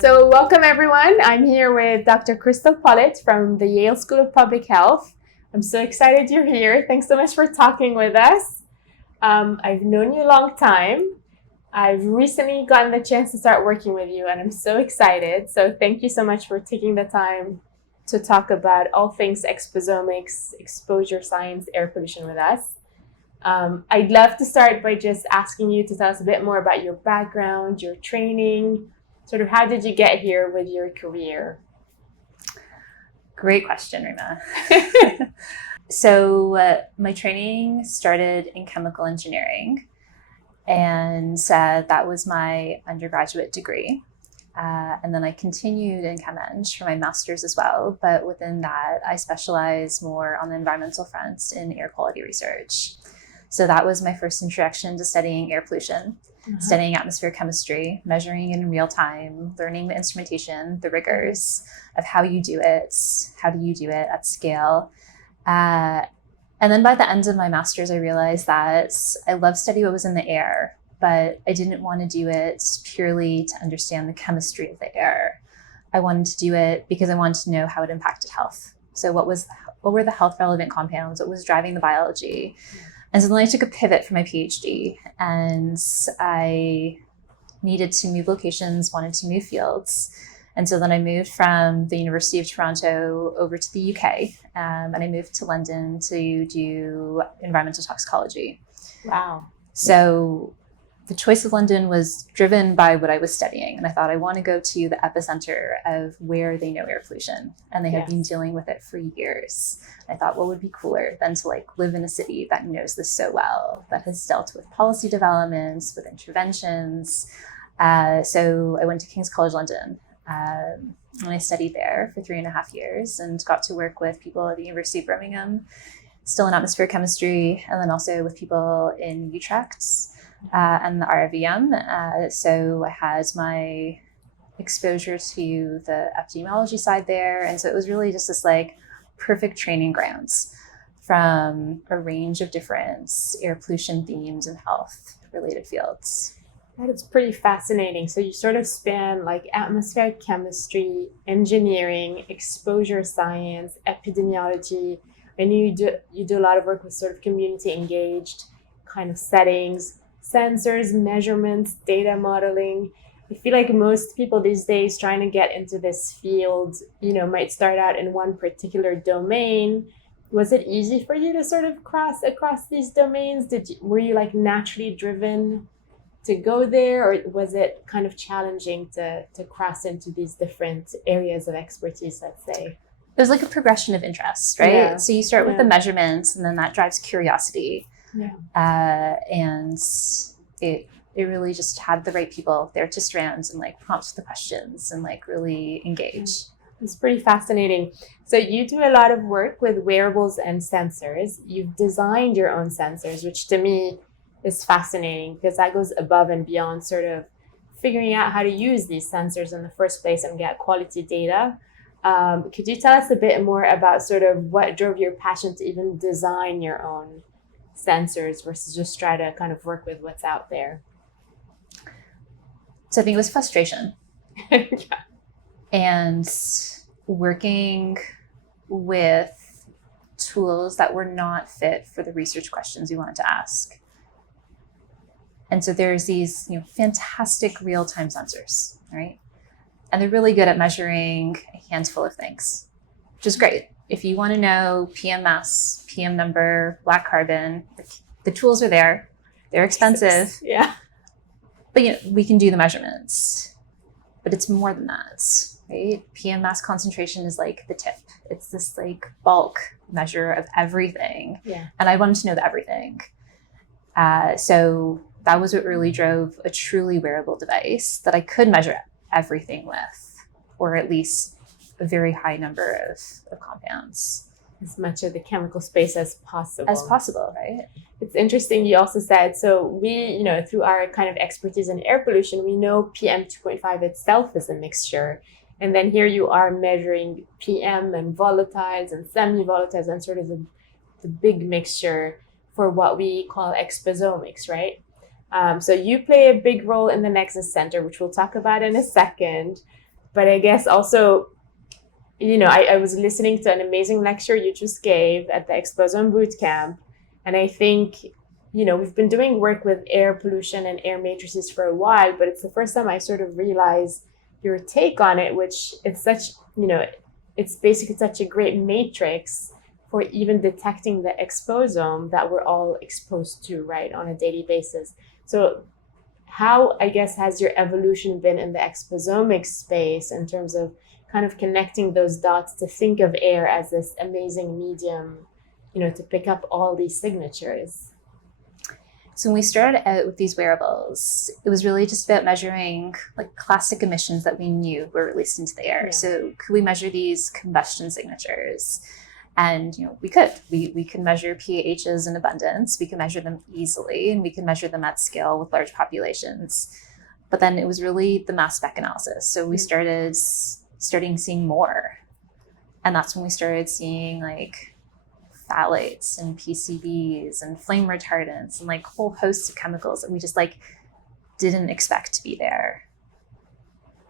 So welcome everyone. I'm here with Dr. Krystal Pollitt from the Yale School of Public Health. I'm so excited you're here. Thanks so much for talking with us. I've known you a long time. I've recently gotten the chance to start working with you and I'm so excited. So thank you so much for taking the time to talk about all things exposomics, exposure science, air pollution with us. I'd love to start by just asking you to tell us a bit more about your background, your training, sort of how did you get here with your career? Great question, Rima. So my training started in chemical engineering, and that was my undergraduate degree. And then I continued in Chem Eng for my master's as well. But within that, I specialize more on the environmental front in air quality research. So that was my first introduction to studying air pollution, studying atmospheric chemistry, measuring it in real time, learning the instrumentation, the rigors of how you do it, how do you do it at scale. And then by the end of my master's, I realized that I love studying what was in the air, but I didn't want to do it purely to understand the chemistry of the air. I wanted to do it because I wanted to know how it impacted health. So what were the health relevant compounds? What was driving the biology? And so then I took a pivot for my PhD and I needed to move locations, wanted to move fields. And so then I moved from the University of Toronto over to the UK and I moved to London to do environmental toxicology. Wow. So the choice of London was driven by what I was studying. And I thought I want to go to the epicenter of where they know air pollution. And they have been dealing with it for years. I thought, what would be cooler than to live in a city that knows this so well, that has dealt with policy developments, with interventions. So I went to King's College London and I studied there for 3.5 years and got to work with people at the University of Birmingham, still in atmospheric chemistry, and then also with people in Utrecht and the RIVM. So I had my exposure to the epidemiology side there. And so it was really just this perfect training grounds from a range of different air pollution themes and health related fields. That is pretty fascinating. So you sort of span atmospheric chemistry, engineering, exposure science, epidemiology. I know you do a lot of work with sort of community engaged kind of settings, sensors, measurements, data modeling. I feel like most people these days trying to get into this field, might start out in one particular domain. Was it easy for you to sort of cross across these domains? Were you naturally driven to go there, or was it kind of challenging to cross into these different areas of expertise, let's say? It was like a progression of interest, right? Yeah. So you start with the measurements and then that drives curiosity. Yeah. And it really just had the right people there to surround and prompt the questions and really engage. It's pretty fascinating. So you do a lot of work with wearables and sensors. You've designed your own sensors, which to me is fascinating because that goes above and beyond sort of figuring out how to use these sensors in the first place and get quality data. Could you tell us a bit more about sort of what drove your passion to even design your own sensors versus just try to kind of work with what's out there? So I think it was frustration. Yeah. And working with tools that were not fit for the research questions we wanted to ask. And so there's these fantastic real-time sensors, right? And they're really good at measuring a handful of things, which is great. If you want to know PM mass, PM number, black carbon, the tools are there. They're expensive. Yeah. But we can do the measurements. But it's more than that, right? PM mass concentration is the tip. It's this bulk measure of everything. Yeah. And I wanted to know the everything. So that was what really drove a truly wearable device that I could measure everything with, or at least a very high number of compounds. As much of the chemical space as possible. As possible, right? It's interesting you also said, so we, through our kind of expertise in air pollution, we know PM 2.5 itself is a mixture. And then here you are measuring PM and volatiles and semi-volatiles and sort of the big mixture for what we call exposomics, right? So you play a big role in the NEXUS Center, which we'll talk about in a second. But I guess also, I was listening to an amazing lecture you just gave at the Exposome Bootcamp. And I think, we've been doing work with air pollution and air matrices for a while, but it's the first time I sort of realized your take on it, which it's such, it's basically such a great matrix for even detecting the exposome that we're all exposed to, right, on a daily basis. So how, I guess, has your evolution been in the exposomic space in terms of kind of connecting those dots to think of air as this amazing medium, to pick up all these signatures? So when we started out with these wearables, it was really just about measuring like classic emissions that we knew were released into the air. Yeah. So could we measure these combustion signatures? And we could. We could measure PAHs in abundance. We could measure them easily, and we could measure them at scale with large populations. But then it was really the mass spec analysis. So we started seeing more, and that's when we started seeing like phthalates and PCBs and flame retardants and like whole hosts of chemicals that we just like didn't expect to be there.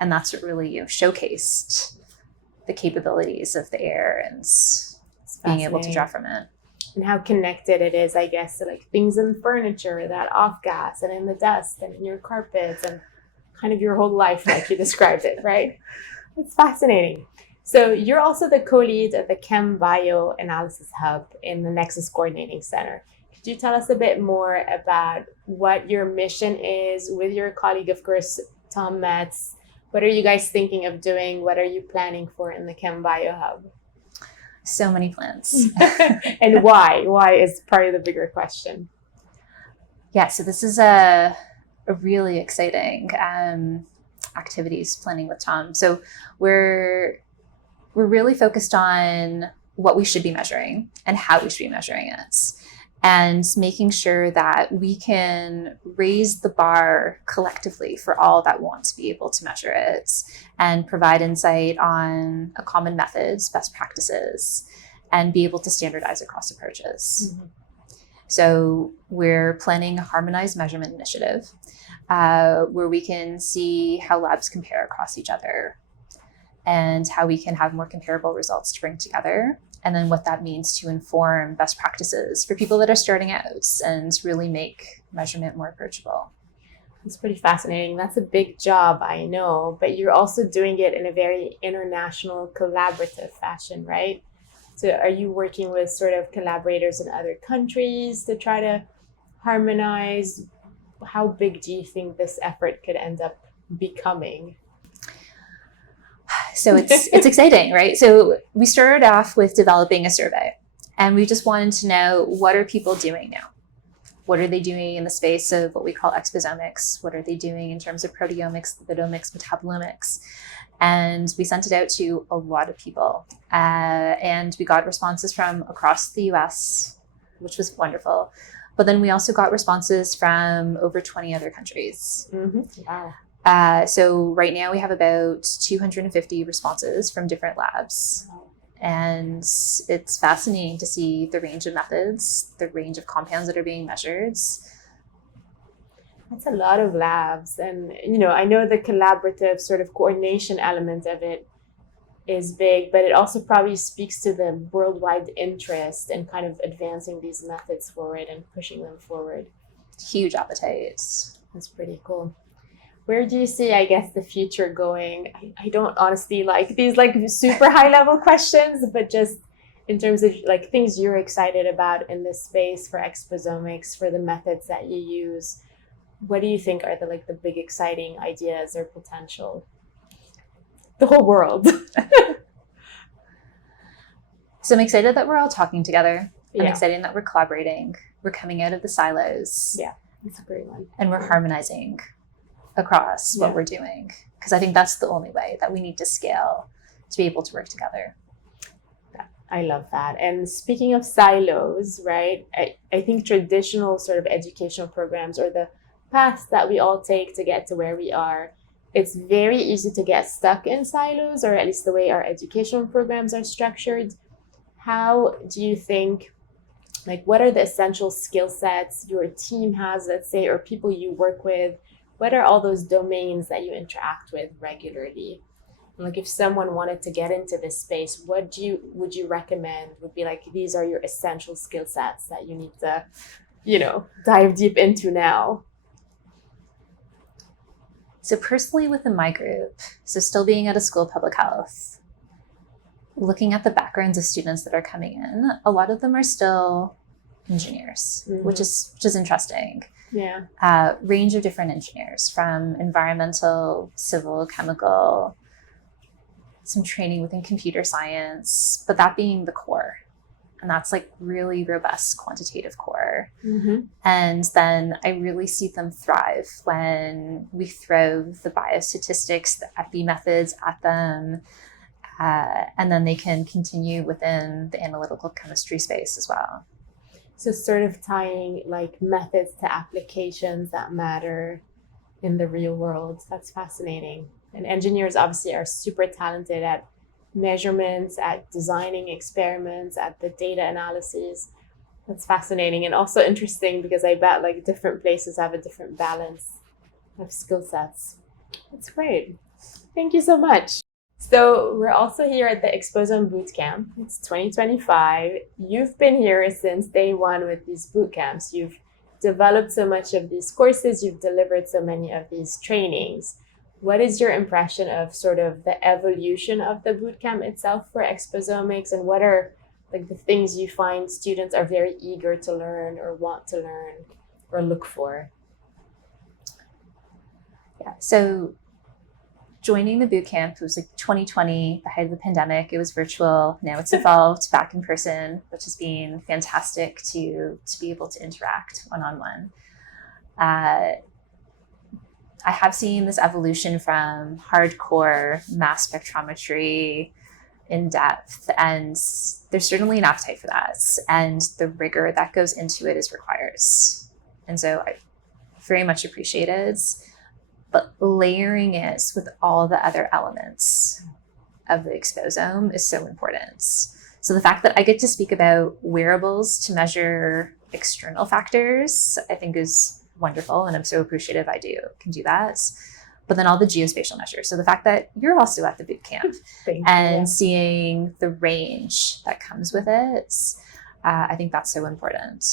And that's what really showcased the capabilities of the air and being able to draw from it. And how connected it is, I guess, to like things in furniture, that off gas and in the dust and in your carpets and kind of your whole life, like you described it, right? It's fascinating. So you're also the co-lead of the Chem Bio Analysis Hub in the NEXUS Coordinating Center. Could you tell us a bit more about what your mission is with your colleague, of course, Tom Metz? What are you guys thinking of doing? What are you planning for in the Chem Bio Hub? So many plans. And why? Why is probably the bigger question. Yeah, so this is a really exciting activities planning with Tom. So we're really focused on what we should be measuring and how we should be measuring it, and making sure that we can raise the bar collectively for all that want to be able to measure it and provide insight on a common methods, best practices, and be able to standardize across approaches. Mm-hmm. So we're planning a harmonized measurement initiative where we can see how labs compare across each other and how we can have more comparable results to bring together, and then what that means to inform best practices for people that are starting out and really make measurement more approachable. It's pretty fascinating. That's a big job, I know, but you're also doing it in a very international collaborative fashion, right? So are you working with sort of collaborators in other countries to try to harmonize? How big do you think this effort could end up becoming? So it's exciting, right? So we started off with developing a survey, and we just wanted to know, what are people doing now? What are they doing in the space of what we call exposomics? What are they doing in terms of proteomics, lipidomics, metabolomics? And we sent it out to a lot of people. And we got responses from across the US, which was wonderful. But then we also got responses from over 20 other countries. Mm-hmm. Wow. So right now we have about 250 responses from different labs. And it's fascinating to see the range of methods, the range of compounds that are being measured. That's a lot of labs. And, I know the collaborative sort of coordination element of it is big, but it also probably speaks to the worldwide interest in kind of advancing these methods forward and pushing them forward. Huge appetite. That's pretty cool. Where do you see, I guess, the future going? I don't honestly like these like super high level questions, but just in terms of like things you're excited about in this space for exposomics, for the methods that you use. What do you think are the big exciting ideas or potential? The whole world. So I'm excited that we're all talking together. I'm Yeah. excited that we're collaborating. We're coming out of the silos. Yeah, that's a great one. And we're harmonizing across what we're doing. Because I think that's the only way that we need to scale to be able to work together. I love that. And speaking of silos, right, I think traditional sort of educational programs, or the paths that we all take to get to where we are, it's very easy to get stuck in silos, or at least the way our educational programs are structured. How do you think, what are the essential skill sets your team has, let's say, or people you work with? What are all those domains that you interact with regularly? Like if someone wanted to get into this space, would you recommend would be like, these are your essential skill sets that you need to, dive deep into now? So personally within my group, so still being at a school of public health, looking at the backgrounds of students that are coming in, a lot of them are still engineers, which is interesting. Yeah. Range of different engineers, from environmental, civil, chemical, some training within computer science, but that being the core. And that's like really robust quantitative core. And then I really see them thrive when we throw the biostatistics, the epi methods at them, and then they can continue within the analytical chemistry space as well. So sort of tying like methods to applications that matter in the real world. That's fascinating. And engineers obviously are super talented at measurements, at designing experiments, at the data analysis. That's fascinating and also interesting because I bet like different places have a different balance of skill sets. That's great. Thank you so much. So we're also here at the Exposome Bootcamp. It's 2025. You've been here since day one with these bootcamps. You've developed so much of these courses. You've delivered so many of these trainings. What is your impression of sort of the evolution of the bootcamp itself for exposomics, and what are like the things you find students are very eager to learn or want to learn or look for? Yeah, so joining the bootcamp, it was like 2020, the height of the pandemic. It was virtual. Now it's evolved back in person, which has been fantastic to be able to interact one-on-one. I have seen this evolution from hardcore mass spectrometry in depth, and there's certainly an appetite for that. And the rigor that goes into it is required. And so I very much appreciate it, but layering it with all the other elements of the exposome is so important. So the fact that I get to speak about wearables to measure external factors, I think is wonderful, and I'm so appreciative can do that. But then all the geospatial measures. So the fact that you're also at the bootcamp and seeing the range that comes with it, I think that's so important.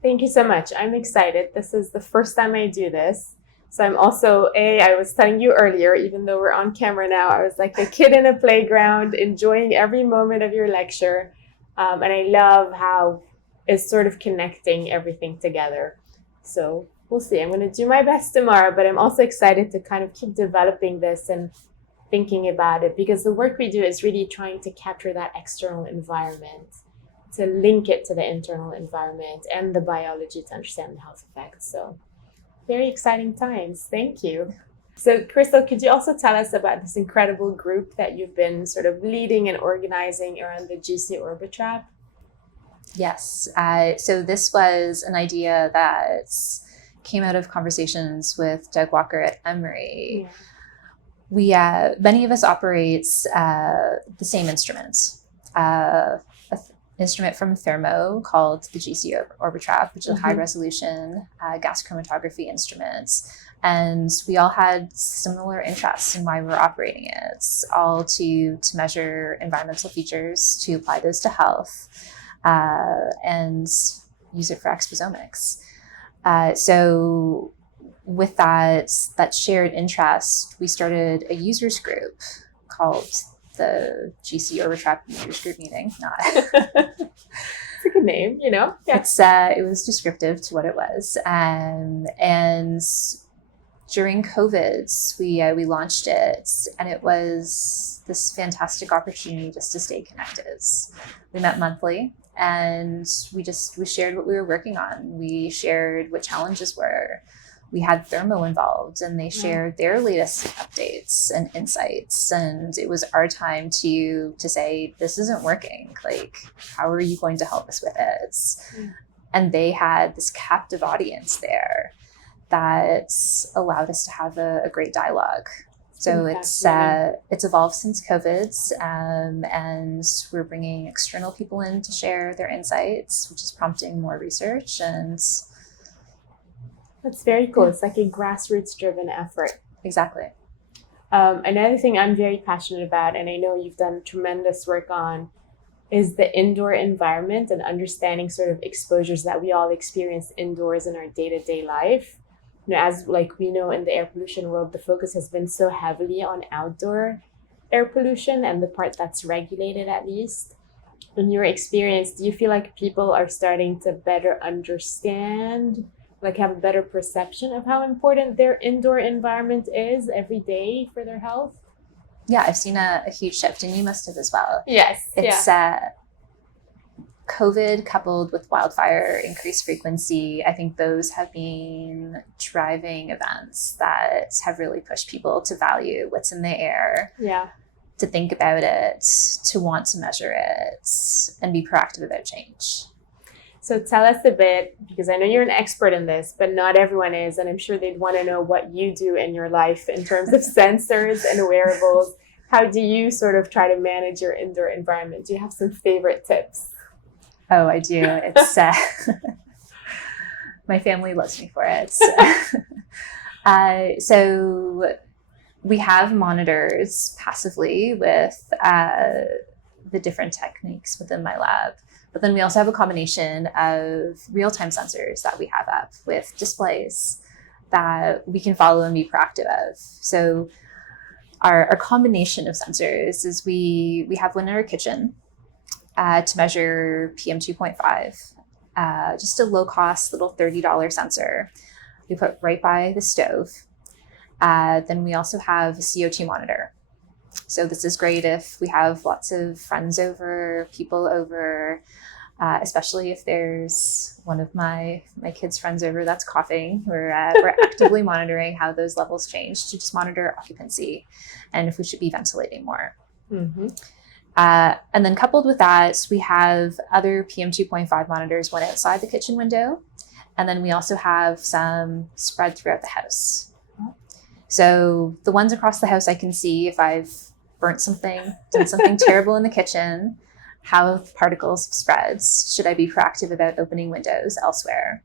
Thank you so much. I'm excited. This is the first time I do this. So I'm also, I was telling you earlier, even though we're on camera now, I was like a kid in a playground, enjoying every moment of your lecture. And I love how it's sort of connecting everything together. So we'll see. I'm going to do my best tomorrow, but I'm also excited to kind of keep developing this and thinking about it, because the work we do is really trying to capture that external environment, to link it to the internal environment and the biology to understand the health effects. So very exciting times. Thank you. So Krystal, could you also tell us about this incredible group that you've been sort of leading and organizing around the GC Orbitrap? Yes. So this was an idea that came out of conversations with Doug Walker at Emory. Yeah. We, many of us operate the same instruments. Instrument from Thermo called the GC Orbitrap, which is a high resolution gas chromatography instrument. And we all had similar interests in why we're operating it, all to measure environmental features, to apply those to health, and use it for exposomics. So with that shared interest, we started a users group called the GC Orbitrap Users Group Meeting. It's a good name, Yeah. It was descriptive to what it was. And during COVID, we launched it, and it was this fantastic opportunity just to stay connected. We met monthly, and we shared what we were working on. We shared what challenges were. We had Thermo involved, and they shared their latest updates and insights. And it was our time to say, this isn't working. Like, how are you going to help us with it? And they had this captive audience there that allowed us to have a great dialogue. So it's evolved since COVID, and we're bringing external people in to share their insights, which is prompting more research. And that's very cool. It's like a grassroots driven effort. Exactly. Another thing I'm very passionate about, and I know you've done tremendous work on, is the indoor environment and understanding sort of exposures that we all experience indoors in our day-to-day life. As like we know in the air pollution world, the focus has been so heavily on outdoor air pollution and the part that's regulated, at least. In your experience, do you feel like people are starting to better understand, like have a better perception of how important their indoor environment is every day for their health? Yeah, I've seen a huge shift, and you must have as well. Yes. It's COVID coupled with wildfire increased frequency. I think those have been driving events that have really pushed people to value what's in the air. Yeah. To think about it, to want to measure it, and be proactive about change. So tell us a bit, because I know you're an expert in this, but not everyone is, and I'm sure they'd want to know what you do in your life in terms of sensors and wearables. How do you sort of try to manage your indoor environment? Do you have some favorite tips? Oh, I do. It's my family loves me for it. So we have monitors passively with the different techniques within my lab. But then we also have a combination of real-time sensors that we have up with displays that we can follow and be proactive of. So our combination of sensors is we have one in our kitchen to measure PM 2.5, just a low-cost little $30 sensor we put right by the stove. Then we also have a CO2 monitor. So this is great if we have lots of friends over, people over, especially if there's one of my kids' friends over that's coughing. We're actively monitoring how those levels change to just monitor occupancy and if we should be ventilating more. Mm-hmm. And then coupled with that, we have other PM 2.5 monitors, one outside the kitchen window. And then we also have some spread throughout the house. So the ones across the house, I can see if I've burnt something, done something terrible in the kitchen, how particles have spread. Should I be proactive about opening windows elsewhere?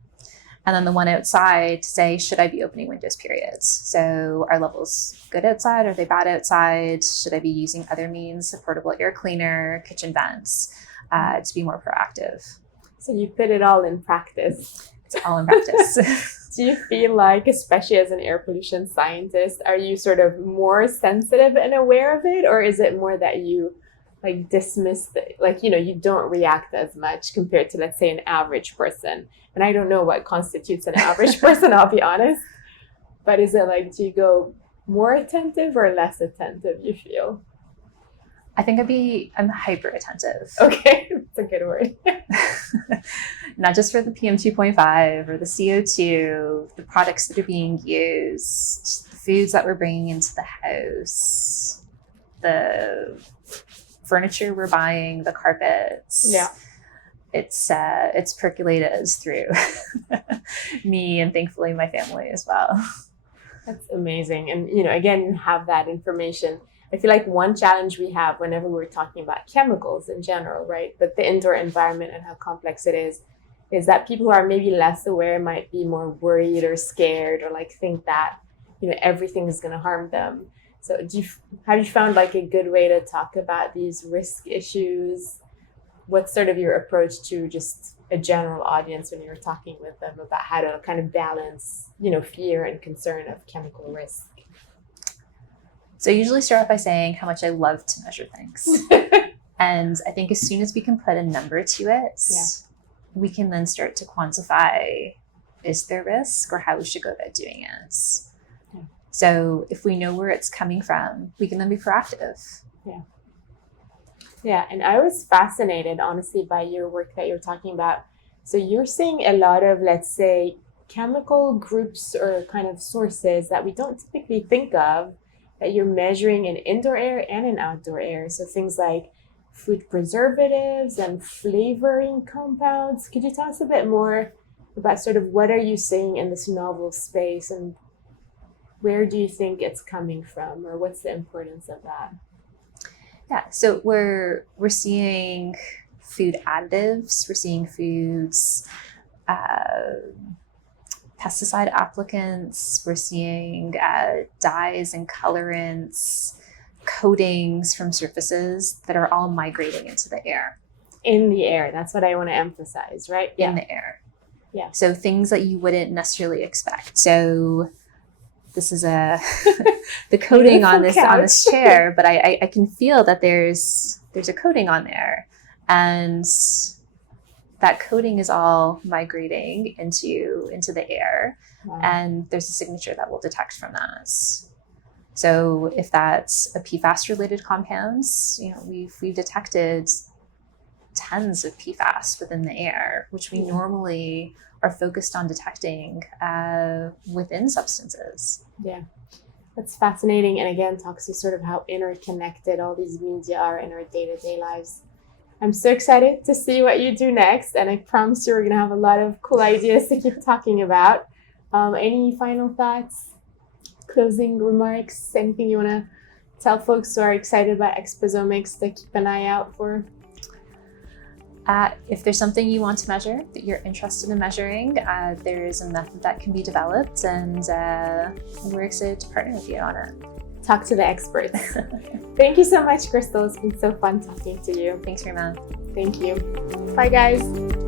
And then the one outside to say, should I be opening windows, periods? So are levels good outside? Are they bad outside? Should I be using other means, a portable air cleaner, kitchen vents, to be more proactive? So you put it all in practice. It's all in practice. Do you feel like, especially as an air pollution scientist, are you sort of more sensitive and aware of it? Or is it more that you like dismiss you don't react as much compared to, let's say, an average person? And I don't know what constitutes an average person, I'll be honest. But is it like, do you go more attentive or less attentive, you feel? I think I'm hyper attentive. Okay, that's a good word. Not just for the PM 2.5 or the CO2, the products that are being used, the foods that we're bringing into the house, the furniture we're buying, the carpets. Yeah. It's percolated through me and thankfully my family as well. That's amazing. And, again, you have that information. I feel like one challenge we have whenever we're talking about chemicals in general, right? But the indoor environment and how complex it is that people who are maybe less aware might be more worried or scared or like think that, everything is going to harm them. So have you found like a good way to talk about these risk issues? What's sort of your approach to just a general audience when you're talking with them about how to kind of balance, fear and concern of chemical risk? So I usually start off by saying how much I love to measure things. And I think as soon as we can put a number to it, we can then start to quantify, is there risk or how we should go about doing it? Yeah. So if we know where it's coming from, we can then be proactive. Yeah. Yeah, and I was fascinated, honestly, by your work that you're talking about. So you're seeing a lot of, let's say, chemical groups or kind of sources that we don't typically think of that you're measuring in indoor air and in outdoor air. So things like food preservatives and flavoring compounds. Could you tell us a bit more about sort of what are you seeing in this novel space and where do you think it's coming from or what's the importance of that? Yeah, so we're seeing food additives, we're seeing foods, pesticide applicants. We're seeing dyes and colorants, coatings from surfaces that are all migrating into the air. In the air. That's what I want to emphasize, right? In the air. Yeah. So things that you wouldn't necessarily expect. So this is the coating on this chair, but I can feel that there's a coating on there, and that coating is all migrating into the air. Wow. And there's a signature that we'll detect from that. So if that's a PFAS related compounds, we've detected tons of PFAS within the air, which we normally are focused on detecting within substances. Yeah, that's fascinating. And again, talks to sort of how interconnected all these media are in our day-to-day lives. I'm so excited to see what you do next. And I promise you we're going to have a lot of cool ideas to keep talking about. Any final thoughts, closing remarks, anything you want to tell folks who are excited about exposomics to keep an eye out for? If there's something you want to measure that you're interested in measuring, there is a method that can be developed, and we're excited to partner with you on it. Talk to the experts. Thank you so much, Krystal. It's been so fun talking to you. Thanks, Rima. Thank you. Bye, guys.